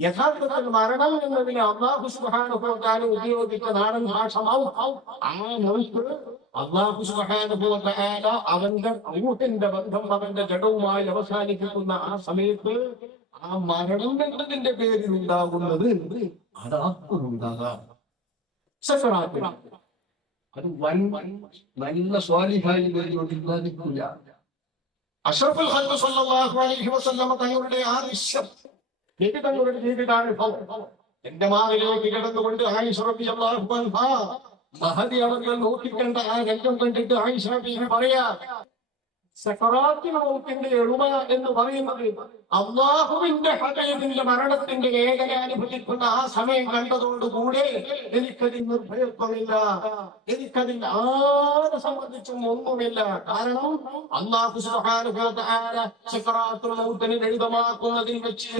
യഥാർത്ഥത്തിൽ മരണം എന്നതിനെ അള്ളാഹു സുബാനുഭവത്താൽ ഉപയോഗിച്ച നാടൻ ഭാഷ മൗത്ത്. ആ മൗത്ത് അള്ളാഹു സുബാനുഭവത്താല അവന്റെ റൂഹിന്റെ ബന്ധം അവന്റെ ജഡവുമായി അവസാനിപ്പിക്കുന്ന ആ സമയത്ത് ആ മരണം എന്നതിന്റെ പേരിൽ ഉണ്ടാകുന്നത് അതാക്കുന്നുണ്ടാകാം അത് വൻ നല്ല സ്വാലിഹായി ഇല്ലാതിരിക്കില്ല അഷറഫുൽ തങ്ങളുടെ ആ ദൃശ്യം നബി തങ്ങളുടെ ജീവിതാനുഭവം. എന്റെ മാറിലേക്ക് കിടന്നുകൊണ്ട് ആയിഷ റളിയല്ലാഹു അൻഹ. മഹദി അവർ നോക്കിക്കണ്ട ആ രംഗം കണ്ടിട്ട് ആയിഷ ബീവി പറയാ. സക്കറാത്തിന് നോക്കിന്റെ എളുമ എന്ന് പറയുന്നത് അള്ളാഹുവിന്റെ ഹൃദയത്തിന്റെ മരണത്തിന്റെ വേദന അനുഭവിക്കുന്ന ആ സമയം കണ്ടതോടുകൂടെ എനിക്കതിൽ നിർഭയത്വമില്ല. എനിക്കതിൽ ആരെ സംബന്ധിച്ചും ഒന്നുമില്ല. കാരണം അള്ളാഹു മൗത്തിനെ ലളിതമാക്കുന്നതിൽ വെച്ച്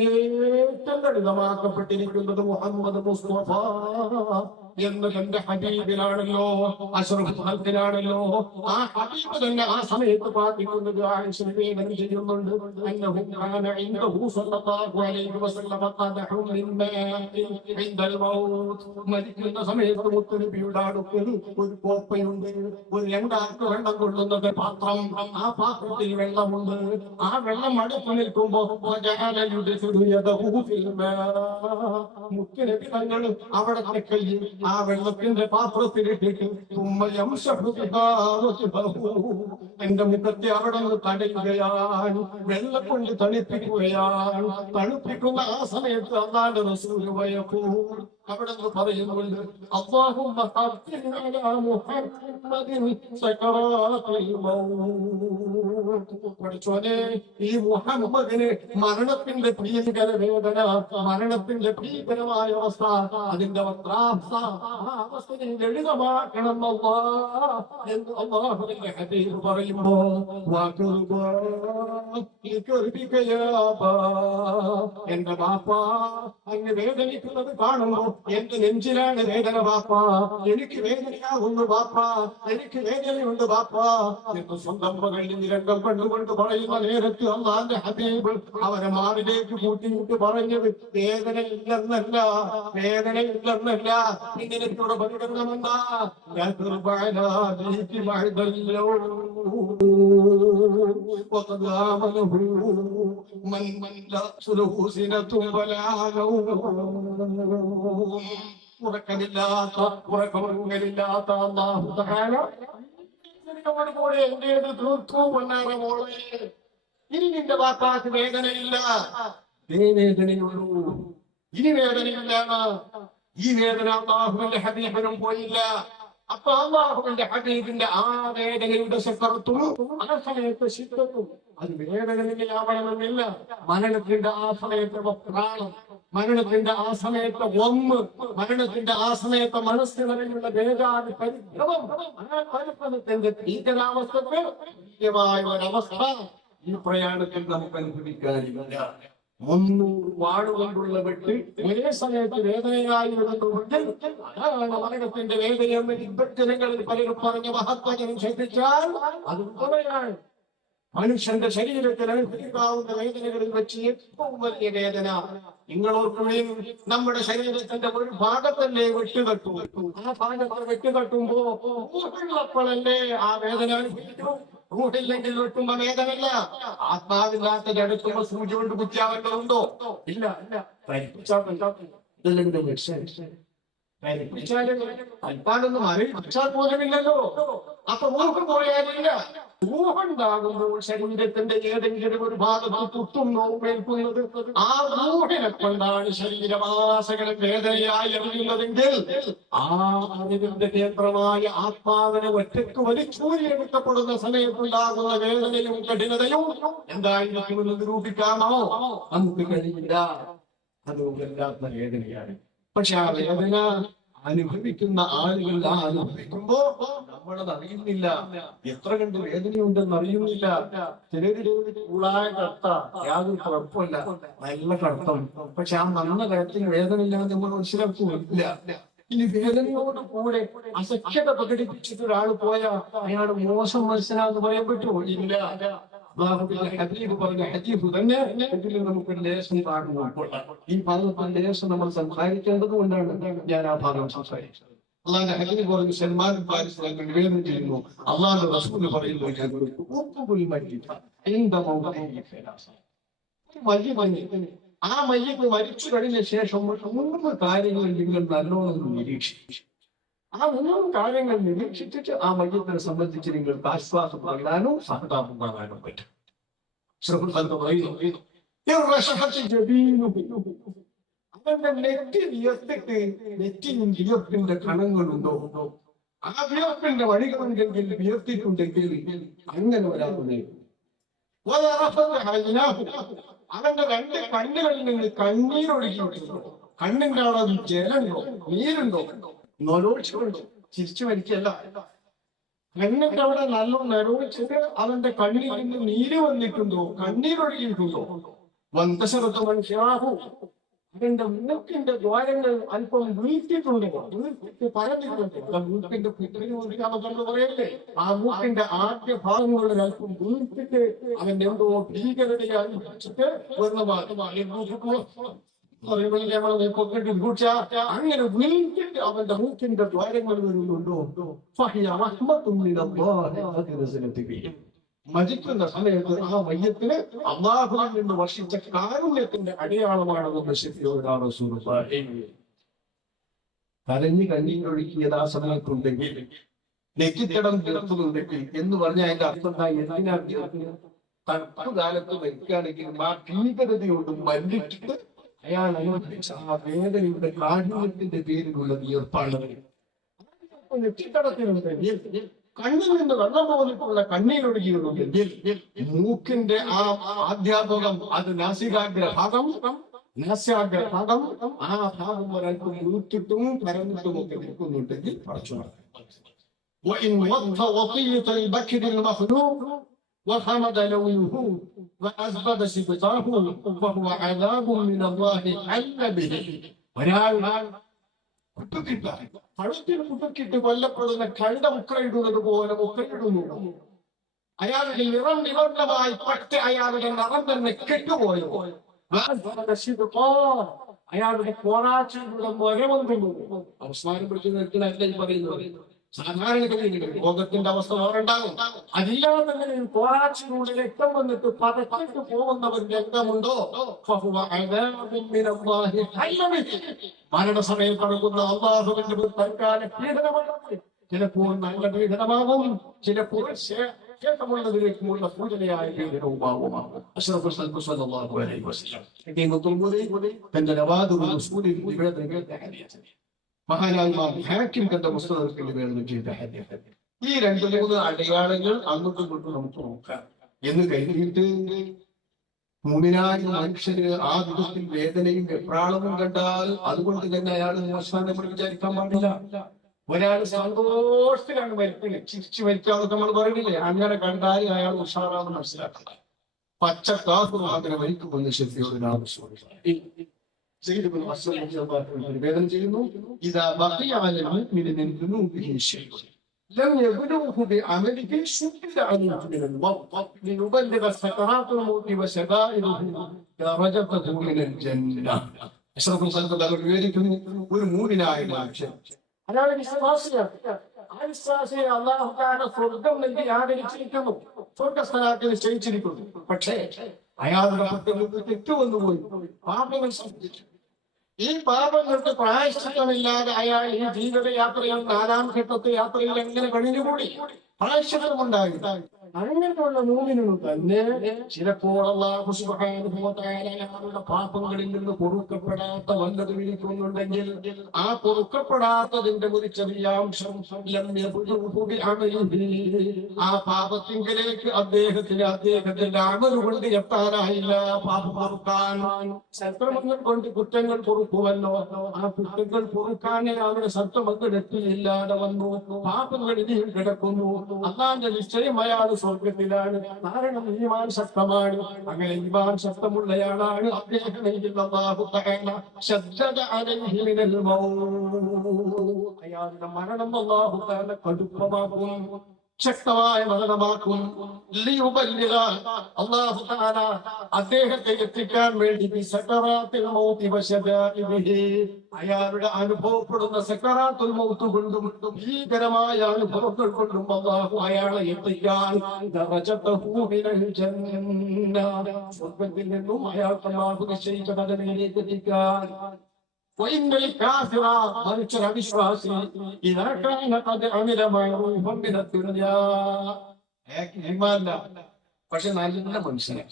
ഏറ്റവും ലളിതമാക്കപ്പെട്ടിരിക്കുന്നത് മുഹമ്മദ് മുസ്തഫ എന്ന് തന്റെ ഹബീബിലാണല്ലോ അശ്രഫത്തിലാണല്ലോ ആ ഹബീബ് തന്നെ ആ സമയത്ത് പ്രാർത്ഥിക്കുന്നത് ആഴ്ച ചെയ്യുന്നുണ്ട്. അന്നഹു കാന ഇൻദഹു സ്വല്ലല്ലാഹു അലൈഹി വസല്ലം ഖദഹു മിൻ മാഇൻ ഇൻദൽ മൗത്ത് മരിക്കുന്ന സമയത്ത് മുത്തുനബിയുടെ അടുക്കൽ ഒരു കോപ്പയുണ്ട് ഒരു രണ്ടാൾക്ക് വെള്ളം കൊള്ളുന്നത് പാത്രം ആ പാത്രത്തിൽ വെള്ളമുണ്ട്. ആ വെള്ളം അടുത്ത് നിൽക്കുമ്പോ മുത്തുനബി തങ്ങൾ അവിടെ കയ്യിൽ ആ വെള്ളത്തിന്റെ പാത്രത്തിലിട്ടിട്ട് തുമ്മയം എന്റെ മുഖത്തെ അവിടെ നിന്ന് തടയുകയാണ്. വെള്ളം കൊണ്ട് തണുപ്പിക്കുകയാണ് പഠിപ്പിക്കുന്ന ആ സമയത്ത് അന്നാണ്ട് റസൂൽ വയക്കൂ പഠിച്ചോനെ ഈ മുഹമ്മദിന് മരണത്തിന്റെ ഭീകര വേദന മരണത്തിന്റെ ഭീകരമായ അവസ്ഥ അതിന്റെ അവസ്ഥാവസ്ഥ ആ അവസ്ഥ നീ ലളിതമാക്കണം അല്ലാ എന്ന് എന്റെ ബാപ്പ അങ്ങ് വേദനിക്കുന്നത് കാണുമ്പോ എന്റെ നെഞ്ചിലാണ് വേദന ബാപ്പ എനിക്ക് വേദനയാകുന്നു ബാപ്പ എനിക്ക് വേദനയുണ്ട് ബാപ്പ എന്ന് സ്വന്തം മകളിൽ നിരംഗം കണ്ടുകൊണ്ട് പറയുന്ന നേരത്ത് അള്ളാന്റെ ഹബീബ് അവരെ മാറിലേക്ക് കൂട്ടിയിട്ട് പറഞ്ഞത് വേദന ഇല്ലെന്നല്ല വേദന ഇല്ലെന്നല്ല ഇതിനോട് ബന്ധമെന്താ وقد آمنه من من لا له سنة ولا نوم ഉറക്കമില്ലാത്ത തആല നിന്നോട് കൂടെ എന്റേത് തീർത്തു പൊന്നാറ മോളെ. ഇനി നിന്റെ വാക്കാക്ക് വേദനയില്ല. വേദനയുള്ളൂ. ഇനി വേദനയില്ല. ഈ വേദന അള്ളാഹുവിന്റെ ഹബീബിനും പോയില്ല. അപ്പൊ അള്ളാഹുവിന്റെ ഹബീബിന്റെ ആ വേദനയുടെ ശക്തത്തും ആ സമയത്ത് ശിദ്ധത്തും അത് വേദന തന്നെയാവണമെന്നില്ല മരണത്തിന്റെ ആ സമയത്ത് പ്രാണം മരണത്തിന്റെ ആ സമയത്ത് ഒന്ന് മരണത്തിന്റെ ആ സമയത്ത് മനസ്സിൽ നിറഞ്ഞുള്ള വേദാതി പരിഭ്രമം പരിഭ്രമത്തിന്റെ ഒരവസ്ഥ ഈ പ്രയാണത്തിൽ നമുക്ക് അനുഭവിക്കാനില്ല. മുന്നൂറ് വാടുകൊണ്ടുള്ള വെട്ടി ഒരേ സമയത്ത് വേദനയായി വരുന്നുണ്ട് അതാണ് മരണത്തിന്റെ വേദനയെന്ന് ഇബ്ബജനങ്ങളിൽ പലരും പറഞ്ഞ മഹത്വജനം ശ്രദ്ധിച്ചാൽ അത് ഉത്തമയാണ് മനുഷ്യന്റെ ശരീരത്തിൽ അനുഭവിക്കാവുന്ന വേദനകളിൽ വെച്ച് ഏറ്റവും വലിയ വേദന. നിങ്ങൾ ഓർക്കുകയും നമ്മുടെ ശരീരത്തിന്റെ ഒരു ഭാഗത്തല്ലേ വെട്ടുകെട്ടു. ആ ഭാഗത്ത് വെട്ടുകെട്ടുമ്പോ ഊഹുള്ളപ്പോഴല്ലേ ആ വേദന അനുഭവിക്കൂ. റൂഹില്ലെങ്കിൽ വെട്ടുമ്പോ വേദനല്ല ആത്മാവില്ലാത്ത ജടുക്കുമ്പോ സൂചി കൊണ്ട് കുത്തിയാവേണ്ടതുണ്ടോ ഇല്ല ഇല്ല. ലക്ഷ്യം പരിപ്പിച്ചാലും അൽപ്പാടൊന്നും അറിയിച്ചാൽ പോലുമില്ലല്ലോ. അപ്പൊ ഊഹം കുറയാനില്ല ഊഹുണ്ടാകുമ്പോൾ ശരീരത്തിന്റെ ഏതെങ്കിലും ഒരു ഭാഗത്ത് തുട്ടും മേൽക്കുന്നത് ആ ഊഹിനെ കൊണ്ടാണ് ശരീരമാസകളെ വേദനയായി അറിയുന്നതെങ്കിൽ ആ അറിവിന്റെ കേന്ദ്രമായ ആത്മാവിനെ ഒറ്റയ്ക്ക് വലിച്ചൂരിയെടുക്കപ്പെടുന്ന സമയത്തുണ്ടാകുന്ന വേദനയും കഠിനതയും എന്തായിരിക്കുമെന്ന് നിരൂപിക്കാമോ? നമുക്ക് കഴിയില്ല. അത് വല്ലാത്ത വേദനയാണ്. പക്ഷെ ആ വേദന അനുഭവിക്കുന്ന ആളുകൾ അനുഭവിക്കുമ്പോ അറിയുന്നില്ല എത്ര കണ്ട് വേദനയുണ്ടെന്ന് അറിയുന്നില്ല ചിലരുടെ കൂളായ കടത്ത യാതൊരു കുഴപ്പമില്ല. നല്ല കടത്തം പക്ഷെ ആ നല്ല കടത്തിന് വേദന ഇല്ലാതെ നമ്മൾ മനസ്സിലാക്കുന്നില്ല. ഇനി വേദനയോട് കൂടെ അസഖ്യത പ്രകടിപ്പിച്ചിട്ട് ഒരാൾ പോയ അയാൾ മോശം മനസ്സിലാന്ന് പറയാൻ പറ്റുമോ? ഇല്ല. ഈ ഭാഗത്തിന്റെ ലേശം നമ്മൾ സംസാരിക്കേണ്ടത് കൊണ്ടാണ് ഞാൻ ആ ഭാഗം സംസാരിച്ചത്. അള്ളാന്റെ ഹലീൽ പറഞ്ഞു സൽമാൻ പാരിസ് നിവേദനം ചെയ്യുന്നു. അള്ളാന്റെ റസൂൽ പറയുന്നു ഞാൻ ഒരു മല്ലി എന്താ മല്ലി മഞ്ഞ് ആ മല്ലിക്ക് മരിച്ചു കഴിഞ്ഞ ശേഷം മൂന്ന് കാര്യങ്ങൾ നിങ്ങൾ നല്ലോണം നിരീക്ഷിച്ചു. ആ മൂന്ന് കാര്യങ്ങൾ നിരീക്ഷിച്ചിട്ട് ആ മല്യത്തിനെ സംബന്ധിച്ച് നിങ്ങൾക്ക് ആശ്വാസം പകരാനും സഹതാപം പകരാനും പറ്റും. ശ്രഹുൽ പറയുന്നു അവന്റെ നെറ്റി വിയർത്തിട്ട് നെറ്റിയും വിയർപ്പിന്റെ കണങ്ങളുണ്ടോ? ആ വിയർപ്പിന്റെ വഴികളുണ്ടെങ്കിൽ വിയർത്തിട്ടുണ്ടെങ്കിൽ അങ്ങനെ ഒരാളുടെ അവന്റെ രണ്ട് കണ്ണുകളിൽ നിന്ന് കണ്ണീരൊഴുകിയിട്ടുണ്ടോ കണ്ണിന്റെ അവിടെ ജലമുണ്ടോ? നീരുണ്ടോ? നൊലോച്ചുണ്ടോ ചിരിച്ചു മരിക്കല്ല കണ്ണിന്റെ അവിടെ നല്ല നരോച്ചിട്ട് അവന്റെ കണ്ണിൽ നിന്ന് നീര് വന്നിട്ടുണ്ടോ? കണ്ണീരൊഴുകിയിട്ടുണ്ടോ വന്തശരത്ത് മനുഷ്യാഹു. അതിന്റെ മൂക്കിന്റെ ദ്വാരങ്ങൾ അല്പം പറയല്ലേ ആ മൂക്കിന്റെ ആദ്യ ഭാഗങ്ങളിൽ അല്പം വീഴ്ത്തിട്ട് അവന്റെ എന്തോ ഭീകരതയെ അനുഭവിച്ചിട്ട് അങ്ങനെ അവന്റെ മൂക്കിന്റെ ദ്വാരങ്ങൾ മരിക്കുന്ന സമയത്ത് ആ മയ്യത്തിന് അള്ളാഹുവിൽ നിന്ന് വർഷിച്ച കാരുണ്യത്തിന്റെ അടയാളമാണെന്ന് കരഞ്ഞു കണ്ണീരൊഴുക്കിയത് ആ സമയത്തുണ്ടെങ്കിൽ നെറ്റിത്തടം തീർത്തുന്നുണ്ടെങ്കിൽ എന്ന് പറഞ്ഞാൽ അതിന്റെ അർത്ഥം? തണുപ്പ് കാലത്ത് മരിക്കുകയാണെങ്കിൽ ആ ഭീകരതയോട് മല്ലിട്ടിട്ട് അയാൾ അനുഭവിച്ച ആ വേദനയുടെ കാഠിന്യത്തിന്റെ പേരിലുള്ള വിയർപ്പാണ് നെറ്റിത്തടത്തിനുണ്ടെങ്കിൽ കണ്ണിൽ നിന്ന് വെള്ളം പോലിട്ടുള്ള കണ്ണീരൊഴുകിയുണ്ടെങ്കിൽ മൂക്കിന്റെ ആ ആധ്യാപകം അത് നാസികാഗ്ര ഭാഗം നാസ്യാഗ്ര ഭാഗം ആ ഭാഗം ഒരാൾക്ക് വീട്ടിട്ടും പരന്നിട്ടും ഒക്കെ നിൽക്കുന്നുണ്ടെങ്കിൽ പടച്ചു وإن وض وطية البكر المخلوق وحمد لونه وأزبد سبطاه فهو عذاب من الله حل به ഒരാൾ കുട്ടുകിട്ട പഴത്തിന് കുട്ടുകിട്ട് കൊല്ലപ്പെടുന്ന കണ്ട മുക്കയിടുന്നത് പോലെ മുക്കയിടുന്നു അയാളുടെ നിറം നിവർണമായി പട്ട് അയാളുടെ നിറം തന്നെ കെട്ടുപോയോ. അയാളുടെ പോരാച്ചിലൂടെ മരമൊന്നു അവസാനം പിടിച്ചു നിൽക്കുന്നതല്ല ഈ പറയുന്നത്? സാധാരണഗതിയിൽ ലോകത്തിന്റെ അവസ്ഥ വേറുണ്ടാകും അതില്ലാതെ തന്നെ രക്തം വന്നിട്ട് പതച്ചിട്ട് പോകുന്നവൻ രംഗമുണ്ടോ. മരണസമയം കടക്കുന്ന അള്ളാഹുവിന്റെ ചിലപ്പോൾ നല്ല പീഡനമാകും. ചിലപ്പോൾ ശേഷമുള്ളതിലേക്കുമുള്ള സൂചനയായ പീഡനവുമാകുമാകും. അഷ്റഫുൽ അലൈഹി വസല്ലം. തന്റെ മഹാനായ ഹാക്കിം കണ്ട പുസ്തകത്തിൽ വേണം ചെയ്ത ഈ രണ്ട് മൂന്ന് അടയാളങ്ങൾ അങ്ങോട്ടും ഇങ്ങോട്ടും നമുക്ക് നോക്കാം. എന്ന് കരുതിയിട്ട് മുമിനായ മനുഷ്യന് ആ ദുഃഖത്തിൽ വേദനയും വെപ്രാളവും കണ്ടാൽ അതുകൊണ്ട് തന്നെ അയാൾ മോശം നമ്മൾ വിചാരിക്കാൻ പാടില്ല. ഒരാൾ സന്തോഷത്തിലാണ് മരിക്കുന്നത് ചിരിച്ചു മരിക്കാതെ നമ്മൾ പറയുന്നില്ലേ? അങ്ങനെ കണ്ടാൽ അയാൾ ഉഷാറാന്ന് മനസ്സിലാക്കുക പച്ച കാക്കും അങ്ങനെ മരിക്കുമെന്ന് ശക്തിയോട് ആവശ്യമുണ്ട് നിവേദനം ചെയ്യുന്നു ഇതാ ബഖിയാല മുഅ്മിനിൻ മിൻ ദുനൂബിഹി ശൈഉൻ لم يبلغه بعمله شدد عليه من الموت ليبلغ سكرات الموت وشدائده درجته من الجنة أشرف الخلق الله വിവരിക്കുന്നു ഒരു മൂന്നിനായ മനുഷ്യൻ അയാൾ വിശ്വാസിയാണ് ആ വിശ്വാസിയെ അള്ളാഹു താര സ്വർഗം നൽകി ആദരിച്ചിരിക്കുന്നു സ്വർഗസ്ഥനാക്കി നിശ്ചയിച്ചിരിക്കുന്നു പക്ഷേ അയാളുടെ പക്കൽ തെറ്റുവന്നു പോയി പാപങ്ങൾ സംഭവിച്ചു ഈ പാപങ്ങൾക്ക് പ്രായശ്ചിത്തമില്ലാതെ അയാൾ ഈ ജീവിതയാത്രയിൽ നാലാം ഘട്ടത്തെ യാത്രയിൽ എങ്ങനെ കഴിഞ്ഞുകൂടി പ്രായശ്ചിത്തമുണ്ടായി അങ്ങനെയുള്ള മൂമിനു തന്നെ ചിലപ്പോൾ അള്ളാഹു അയാളുടെ പാപങ്ങളിൽ നിന്ന് പൊറുക്കപ്പെടാത്ത വല്ലത് വിളിക്കുന്നുണ്ടെങ്കിൽ ആ പൊറുക്കപ്പെടാത്തതിന്റെ ഒരു ചെറിയ അംശം ലം യബ്ലുഹു ബിഅമലിഹി. ആ പാപത്തിങ്കിലേക്ക് അദ്ദേഹത്തിന് അദ്ദേഹത്തിന്റെ അമലുകൊണ്ട് എത്താനായില്ല. സത്രമങ്ങൾ കൊണ്ട് കുറ്റങ്ങൾ പൊറുക്കുമല്ലോ. ആ കുറ്റങ്ങൾ പൊറുക്കാനേ അവരുടെ സത്രമങ്ങൾ എത്തിയില്ലാതെ വന്നു. പാപങ്ങൾ ഇനിയും കിടക്കുന്നു. അള്ളാന്റെ നിശ്ചയം അയാൾ സ്വർഗത്തിലാണ്. കാരണം ഈമാൻ ശക്തമാണ്. അങ്ങനെ ഈമാൻ ശക്തമുള്ളയാളാണ് അദ്ദേഹം എങ്കിൽ അല്ലാഹു തആല ശദ്ദദ അലൈഹി മിനൽ മൗത്ത്. അയാളുടെ മരണം അല്ലാഹു തആല കടുപ്പമാക്കും. ശക്തമായ വചനമാക്കും. അള്ളാഹു താന അദ്ദേഹത്തെ എത്തിക്കാൻ വേണ്ടി അയാളുടെ അനുഭവപ്പെടുന്ന സക്കറാത്തുൽ മൗത്ത് കൊണ്ടും ഭീകരമായ അനുഭവങ്ങൾ കൊണ്ടും അള്ളാഹു അയാളെ എത്തിക്കാൻ സ്വർഗത്തിൽ നിന്നും അയാൾക്ക് അള്ളാഹു നിശ്ചയിച്ച നടനയിലേക്ക് എത്തിക്കാൻ മനുഷ്യർ അവിശ്വാസി പക്ഷെ നല്ല മനുഷ്യനെ.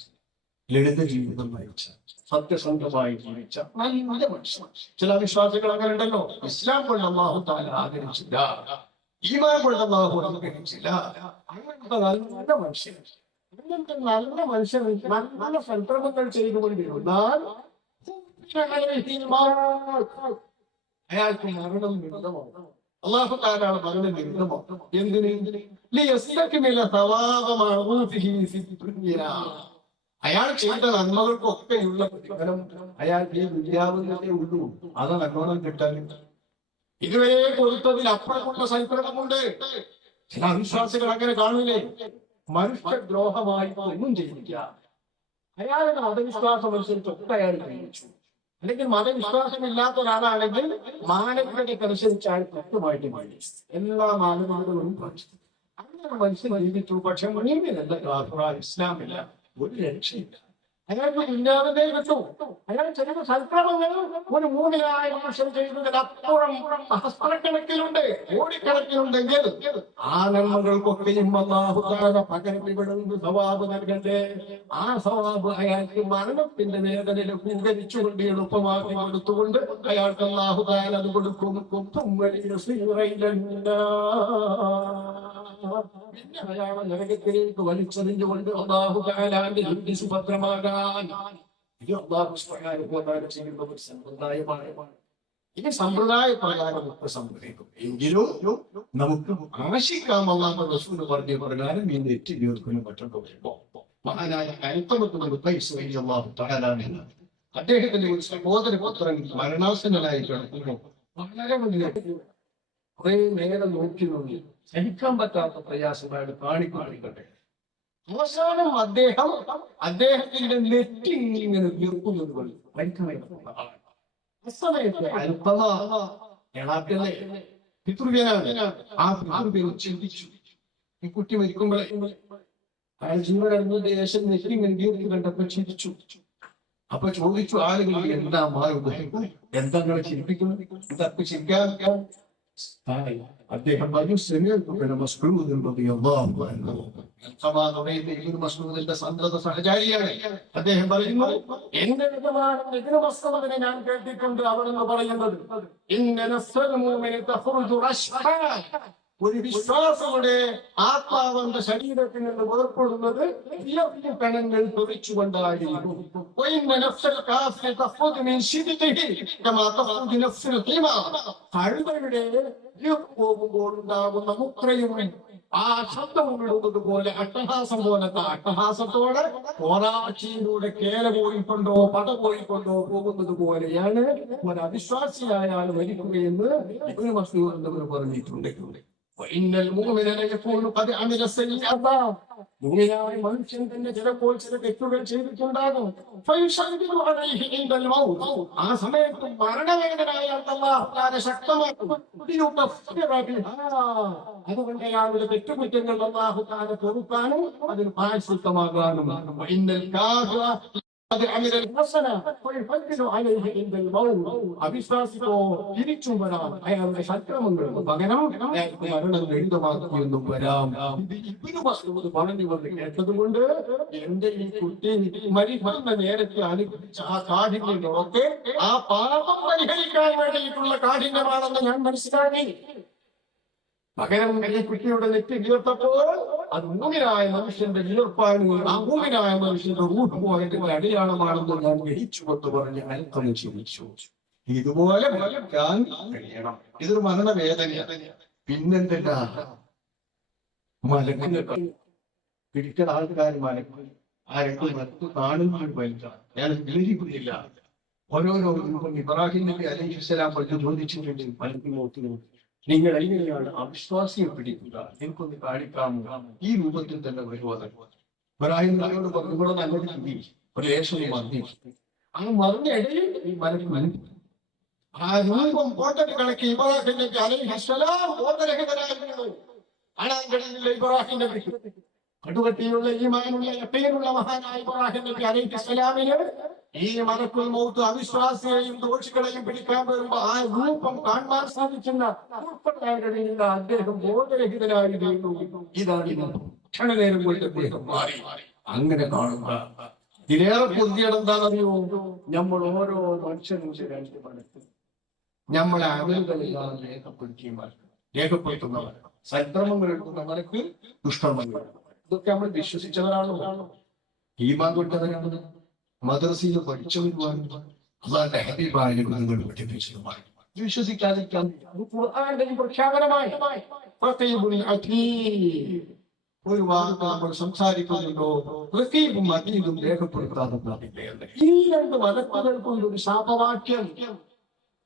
ലളിത ജീവിതം നയിച്ച സത്യസന്ധമായി ജീവിച്ച നല്ല മനുഷ്യൻ. ചില അവിശ്വാസികൾ അങ്ങനെ ഉണ്ടല്ലോ ഇസ്ലാം കൊണ്ട് അള്ളാഹു താല ആഗ്രഹിച്ചില്ല. ഈമാൻ കൊണ്ട് അള്ളാഹു ആഗ്രഹിച്ചില്ല അങ്ങനത്തെ നല്ല മനുഷ്യൻ. അങ്ങനത്തെ നല്ല മനുഷ്യൻ. നല്ല സംക്രമങ്ങൾ ചെയ്തുകൊണ്ടിരുന്നാൽ അയാൾക്ക് മരണം വിരുദ്ധമാണ് അള്ളാഹു താലാണ് മരണം വിരുദ്ധമാണ് എന്തിന്. അയാൾ ചെയ്ത നന്മകൾക്കൊക്കെയുള്ള പ്രതിഫലം അയാൾ ഈ ദുര്യാവുന്നതേ ഉള്ളൂ അത് നല്ലോണം കിട്ടാൻ ഇതുവരെ കൊടുത്തതിൽ അപ്പുറമുള്ള സൽക്കരണമുണ്ട് ചില അവിശ്വാസികൾ അങ്ങനെ കാണില്ലേ മനുഷ്യദ്രോഹമായി ഒന്നും ചെയ്തില്ല അയാളുടെ മതവിശ്വാസം അനുസരിച്ചൊക്കെ അയാൾ ജീവിച്ചു അല്ലെങ്കിൽ മതവിശ്വാസമില്ലാത്ത ഒരാളാണെങ്കിൽ മാനവികതയ്ക്കനുസരിച്ചാണ് കൃത്യമായിട്ട് വേണ്ടി എല്ലാ മാനവികതകളും അങ്ങനെ മനുഷ്യൻ ജീവിച്ചു. പക്ഷെ കാഫിറ, ഇസ്ലാമില്ല. ഒരു രക്ഷയില്ല. അയാൾക്ക് ഇല്ലാതെ കിട്ടും അയാൾ ചെയ്യുന്ന സൽക്രമങ്ങൾ ഒരു മൂന്നിലായ മനുഷ്യൻ ചെയ്യുന്നതിനപ്പുറം സഹസ്രക്കണക്കിലുണ്ട് കോടിക്കണക്കിലുണ്ടെങ്കിൽ ആ നന്മകൾക്കൊക്കെയും അള്ളാഹുദാന പകരം ഇവിടുന്ന് സവാബ് നൽകണ്ടേ ആ സവാബ് അയാൾക്ക് മരണത്തിന്റെ വേദന ലഘൂകരിച്ചുകൊണ്ട് എളുപ്പമാക്കി കൊടുത്തുകൊണ്ട് അയാൾക്ക് അള്ളാഹുദാൻ അത് കൊടുക്കും. പിന്നെ അയാളെ നരകത്തിലേക്ക് വലിച്ചെറിഞ്ഞുകൊണ്ട് അള്ളാഹു താലാന്റെ ഇത് സമ്പ്രദായ പ്രകാരം ഒക്കെ സംഭവിക്കും എങ്കിലും നമുക്ക് ആശിക്കാം അള്ളാഹ് റസൂൽ പറഞ്ഞു പറഞ്ഞാലും ഈ നെറ്റ് തീർക്കുന്നു മറ്റൊക്കെ മഹാനായ താലാൻ അദ്ദേഹത്തിന്റെ ഒരു സഹോദര പുത്രൻ കിടക്കുന്നു വളരെ വലിയ കുറെ നേരം നോക്കി നോക്കി സഹിക്കാൻ പറ്റാത്ത പ്രയാസമായിട്ട് കാണിക്കൊണ്ടിരിക്കട്ടെ അവസാനം അദ്ദേഹം അദ്ദേഹത്തിന്റെ നെറ്റി ഇങ്ങനെ വീർക്കുന്നത് ചിന്തിച്ചു. കുട്ടി മരിക്കുമ്പോഴേ ചിരിച്ചു അപ്പൊ ചോദിച്ചു ആളുകൾ എന്താ മാറി എന്താ നിങ്ങളെ ചിരിപ്പിക്കുന്നത് ഇതൊക്കെ ചിരിക്കാൻ. അദ്ദേഹം പറഞ്ഞു അൻഹു. സമാനമേത് ഇബ്നു മസ്ഊദിന്റെ സന്തത സഹചാരിയാണ്. അദ്ദേഹം പറയുന്നു എന്റെ യജമാനൻ മസ്ഊദിനെ ഞാൻ കേട്ടിട്ടുണ്ട് അവരെന്ന് പറയുന്നത്. ഇന്ന ഒരു വിശ്വാസമുടെ ആത്മാവന്റെ ശരീരത്തിൽ നിന്ന് പുറപ്പെടുന്നത് കണങ്ങൾ തുറിച്ചുകൊണ്ടായിരുന്നു കഴുതയുടെ പോകുമ്പോൾ ഉണ്ടാകുന്ന മുക്രയും ആ ശബ്ദം പോലെ അട്ടഹാസം പോലത്തെ അട്ടഹാസത്തോടെ പോരാക്ഷിയിലൂടെ കേര പോയിക്കൊണ്ടോ പട പോയിക്കൊണ്ടോ പോകുന്നത് പോലെയാണ് ഒരു അവിശ്വാസിയായാൽ മരിക്കുകയെന്ന് ഒരു മസ്തി പറഞ്ഞിട്ടുണ്ടെങ്കിൽ ഭൂമിയായ മനുഷ്യൻ തന്നെ ചിലപ്പോൾ ചില തെറ്റുകൾ ചെയ്തിട്ടുണ്ടാകും ആ സമയത്ത് മരണവേദനായ അല്ലാതെ ശക്തമാക്കും. അതുകൊണ്ട് അയാളുടെ തെറ്റുകുറ്റങ്ങൾ അള്ളാഹുക്കാരെ പൊറുക്കാനും അതിന് പാഴ്സിത്തമാകാനും അത് അമിര അലൈഹി ഇൻദൽ മൗത്ത് അവിശ്വാസിക്കോ തിരിച്ചു വരാം അയാളുടെ സക്രമങ്ങളും പകരം അയാൾക്ക് മരണം ലളിതമാക്കിയെന്നും വരാം ഇത് മസ്ഊദ് പറഞ്ഞു കേട്ടതുകൊണ്ട് എന്റെ ഈ കുട്ടി മരിക്കുന്ന നേരത്തെ അനുഭവിച്ച ആ കാഠിന്യങ്ങളൊക്കെ ആ പാപം പരിഹരിക്കാൻ വേണ്ടിയിട്ടുള്ള കാഠിന്യമാണെന്ന് ഞാൻ മനസ്സിലാക്കി പകരം കുട്ടിയുടെ നെറ്റി വീർത്തപ്പോൾ അത് മൂമിനായ മനുഷ്യന്റെ വീർപ്പാണ് ആ മൂമിനായ മനുഷ്യന്റെ റൂട്ട് പോയതിന്റെ അടയാളമാണെന്ന് ഞാൻ ഗ്രഹിച്ചുകൊണ്ട് പറഞ്ഞ് അല്പം ചോദിച്ചു ഇതുപോലെ മരിക്കാൻ കഴിയണം. ഇതൊരു മരണവേദന പിന്നെന്തെല്ലാ മലക്കുന്ന പിടിക്കുന്ന ആൾക്കാർ മലക്കും. ആരെങ്കിലും മലക്കും കാണുന്ന വലിക്കാം ഞാൻ ഗ്രഹിക്കുന്നില്ല ഓരോരോ ഇബ്രാഹിം നബി അലൈഹി സ്വലാം പറഞ്ഞു ചോദിച്ചിട്ടുണ്ട് മലക്കി നോക്കി നോക്കി. നിങ്ങൾ എങ്ങനെയാണ് അവിശ്വാസിയെ പിടിക്കുക? എനിക്കൊന്ന് കാണിക്കാമോ? ഈ രൂപത്തിൽ തന്നെ വരുവാതെ ഇബ്രാഹിം നബിയോട് പറഞ്ഞു "ഇവിടെ നല്ലത് ഒരു ലേശം മന്ദി ആ മറിഞ്ഞിടയിൽ ഈ മരം മന്ദി ആ രൂപം പോട്ടറ്റ് കളക്കി ഇബ്രാഹിം നബി അലൈഹിസ്സലാം ബോധരഹിതനായിരുന്നു. കാണാൻ കഴിയില്ല ഇബ്രാഹിം നബി കടുകട്ടിയുള്ള ഈമാനുള്ള മഹാനായ ഇബ്രാഹിം അലൈഹിസ്സലാമിന് ഈ മലക്കുൽ മൗത്ത് അവിശ്വാസിയെയും ദോഷികളെയും പിടിക്കാൻ വരുമ്പോ ആ രൂപം കാണാൻ സാധിക്കുന്ന അദ്ദേഹം ബോധരഹിതനായി തീർന്നു ഇതാണ് ഭക്ഷണനേരം കൊണ്ട് അദ്ദേഹം മാറി. അങ്ങനെ കാണുക ഇതിലേറെ പൊന്തിയത് എന്താണെന്നറിയോ? നമ്മൾ ഓരോ മനുഷ്യനും രണ്ട് മനസ്സിൽ നമ്മളെ അമലുകളെല്ലാം രേഖപ്പെടുത്തിയവർ രേഖപ്പെടുത്തുന്നവർ. സൽക്രമങ്ങൾ എടുക്കുന്നവർക്ക് ദുഷ്കർമ്മങ്ങൾ ഇതൊക്കെ നമ്മൾ വിശ്വസിച്ചവരാണോ ഈമാൻ കൊണ്ടവരാണ് മദ്രസയിൽ ഈ പ്രഖ്യാപനമായി രേഖപ്പെടുത്താതെ ഈ രണ്ട്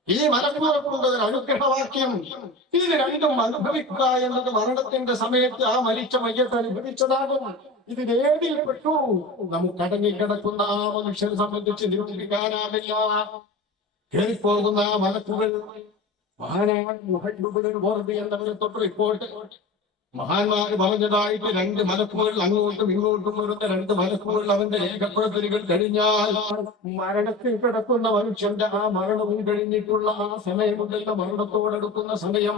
ഈ അനുഗ്രഹവാക്യം ഇത് രണ്ടും അനുഭവിക്കുക എന്നത് മരണത്തിന്റെ സമയത്ത് ആ മരിച്ച മയ്യത്ത് അനുഭവിച്ചതാകും. ഇത് നേടിയപ്പെട്ടു നമുക്ക് അടങ്ങിക്കിടക്കുന്ന ആ മനുഷ്യനെ സംബന്ധിച്ച് നിരൂപിക്കാനാവില്ല. കയറിപ്പോകുന്ന ആ മലക്കുകൾ. മഹാനായ മുഹദ്ദുബിന് ബോർഡ് എന്നവരെ തൊട്ട് റിപ്പോർട്ട് മഹാന്മാര് പറഞ്ഞതായിട്ട് രണ്ട് മലക്കുകൾ അങ്ങോട്ടും ഇങ്ങോട്ടും വരുന്ന രണ്ട് മലക്കുകൾ അവന്റെ രേഖപ്പെടുത്തലുകൾ കഴിഞ്ഞാൽ മരണത്തിൽ കിടക്കുന്ന മനുഷ്യന്റെ ആ മരണവും കഴിഞ്ഞിട്ടുള്ള ആ സമയമുണ്ടല്ല. മരണത്തോടെടുക്കുന്ന സമയം.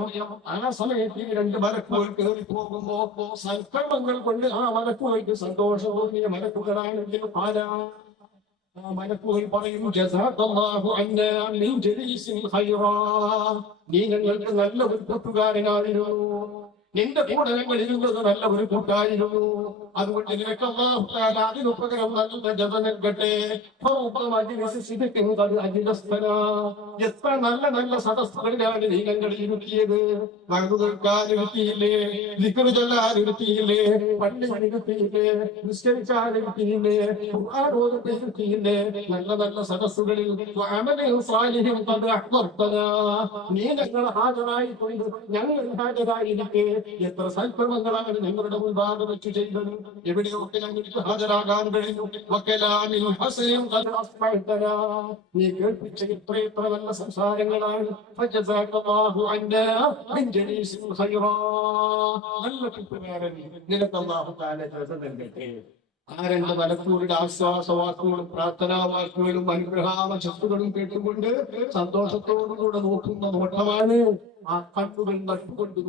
ആ സമയത്ത് രണ്ട് മലക്കുകൾ കയറി പോകുമ്പോ സൽക്കർമ്മങ്ങൾ കൊണ്ട് ആ മലക്കുകൾക്ക് സന്തോഷം തോന്നിയ മലക്കുകളാണെങ്കിൽ പാലാ ആ മലക്കുകൾ പറയും നീ ഞങ്ങൾക്ക് നല്ല ഒരു കൂട്ടുകാരനായിരുന്നു നിന്റെ കൂടെ ഞങ്ങൾ ഇരുന്നത് നല്ല ഒരു കൂട്ടായിരുന്നു. അതുകൊണ്ട് നിനക്ക് നല്ല ജത നൽകട്ടെ. എത്ര നല്ല നല്ല സദസ്സുകളിലാണ് നീ ഞങ്ങൾ ഇരുത്തിയത് വഴക്കു കേൾക്കാൻ ഇരുത്തിയില്ലേ? ദിക്റ് ചൊല്ലാൻ ഇരുത്തിയില്ലേ? പള്ളി നല്ല നല്ല സദസ്സുകളിൽ സാലിഹിൻ ഖദ് അഹ്ദർതനാ നീ ഞങ്ങൾ ഹാജരായി കൊണ്ട് ഞങ്ങൾ ഹാജരായിരിക്കെ. എത്ര സൽക്രമങ്ങളാണ് ഞങ്ങളുടെ മുൻപാകെ വെച്ച് ചെയ്തത്. എവിടെയൊക്കെ ഞങ്ങൾക്ക് ഹാജരാകാൻ കഴിയും. നീ കേൾപ്പിച്ച ഇത്ര ഇത്ര നല്ല സംസാരങ്ങളാണ്. ആ രണ്ട് മലക്കൂരുടെ ആശ്വാസവാക്കുകളും പ്രാർത്ഥനാവാക്കുകളും അനുഗ്രഹാവശസ്തുകളും കേട്ടുകൊണ്ട് സന്തോഷത്തോടുകൂടെ നോക്കുന്ന നോട്ടമാണ്. ആ കണ്ണുകൾ നട്ടുകൊണ്ട്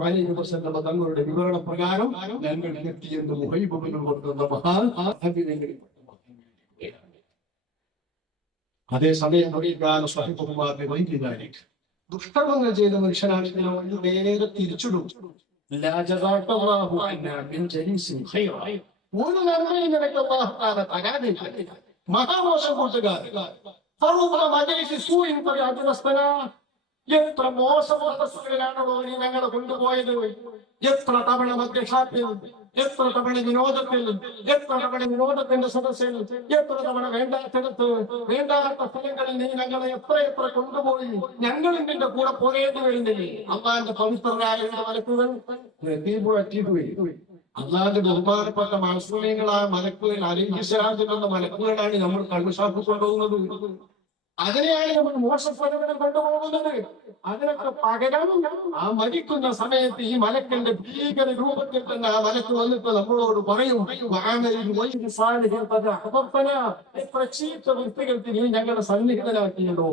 അലൈഹി തങ്ങളുടെ വിവരണ പ്രകാരം ഞങ്ങൾ എത്തിയെന്ന് മുഹൈബുബിനും അതേസമയം ദുഷ്കർമ്മങ്ങൾ ചെയ്ത മനുഷ്യനാണെങ്കിൽ. ഒരു നന്മയും നിനക്ക് തരാതില്ല മഹാമോശം കൂട്ടുകാരൻ. ഫറൂഖ മജ്ലിസ് ഖദ് അജ്ലസ്തനാ. എത്ര മോശമുള്ള സദസ്സുകളിലാണോ നീ ഞങ്ങളെ കൊണ്ടുപോയത്? എത്ര തവണ മദ്യഷാപ്പിൽ എത്ര തവണ വിനോദത്തിൽ എത്ര തവണ വിനോദത്തിന്റെ സദസ്സിൽ എത്ര തവണ വേണ്ടാത്തിടത്ത് വേണ്ടാത്ത സ്ഥലങ്ങളിൽ നീ ഞങ്ങളെ എത്ര എത്ര കൊണ്ടുപോയി? ഞങ്ങളും നിന്റെ കൂടെ പോകേണ്ടി വരുന്നില്ലേ? അമ്മാന്റെ പവിത്രരായ മലക്കുകൾ അള്ളാന്റെ ബഹുമാനപ്പെട്ട മാസൂമിയങ്ങളായ മലക്കുകൾ എന്ന മലക്കുകളാണ് നമ്മൾ കണ്ണുശാപ്പ് കൊണ്ടുപോകുന്നത്. അതിനെയാണ് നമ്മൾ മോശഫലങ്ങളും കൊണ്ടുപോകുന്നത് അതിനൊക്കെ പകരം ആ മരിക്കുന്ന സമയത്ത് ഈ മലക്കന്റെ ഭീകര രൂപത്തിൽ തന്നെ ആ മലക്ക് വന്നിട്ട് നമ്മളോട് പറയും പ്രക്ഷീപ്ത വൈദി സാലിഹിൻ ഖദ് അഹ്ബബ്തന." എത്ര ചീത്ത വൃത്തികൾക്ക് നീ ഞങ്ങളെ സന്നിഹിതനാക്കിയല്ലോ.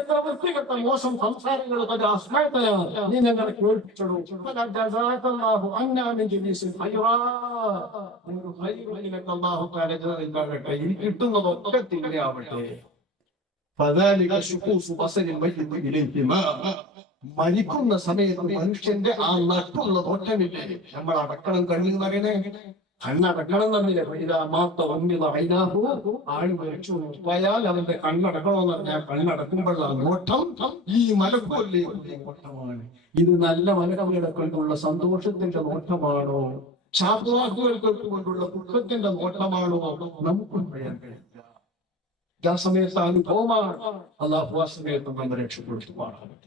എത്ര വൃത്തികെട്ട മോശം സംസാരങ്ങൾ തന്നെ അസ്മഅതന. നീ ഞങ്ങളെ കേൾപ്പിച്ചടോ ഫല ജസാക്കല്ലാഹു അന്നാ മിൻ ജലീസിൽ ഖൈറാ. ഒരു ഖൈറ് നിനക്ക് അല്ലാഹു തആല ജസാ നൽകട്ടെ. ഇനി കിട്ടുന്നതൊക്കെ തിന്നെ ആവട്ടെ മരിക്കുന്ന സമയത്ത് മനുഷ്യന്റെ ആ നട്ടുള്ള തോറ്റമില്ലേ? നമ്മൾ അടക്കണം കണ്ണിൽ പറയണേ കണ്ണടക്കണം തന്നില്ലേ വൈരാമാത്ത ഒന്നിത വൈനാഹു ആൾ മരിച്ചു? പോയാൽ അവന്റെ കണ്ണടക്കണമെന്ന് പറഞ്ഞാൽ കണ്ണടക്കുമ്പോഴുള്ള നോട്ടം ഈ മലക്കൂല്ലേ നോട്ടമാണ് ഇത് നല്ല മലക്കവിടെ കൊണ്ടുള്ള സന്തോഷത്തിന്റെ നോട്ടമാണോ ശാപവാക്കുകൾക്ക് കൊണ്ടുള്ള കുടുംബത്തിന്റെ നോട്ടമാണോ നമുക്ക് പറയാൻ കഴിയും. ആ സമയത്ത് അനുഭവമാണ് അള്ളാഹു ആ സമയത്ത് നമ്മൾ രക്ഷപ്പെടുത്തുമാറാകട്ടെ.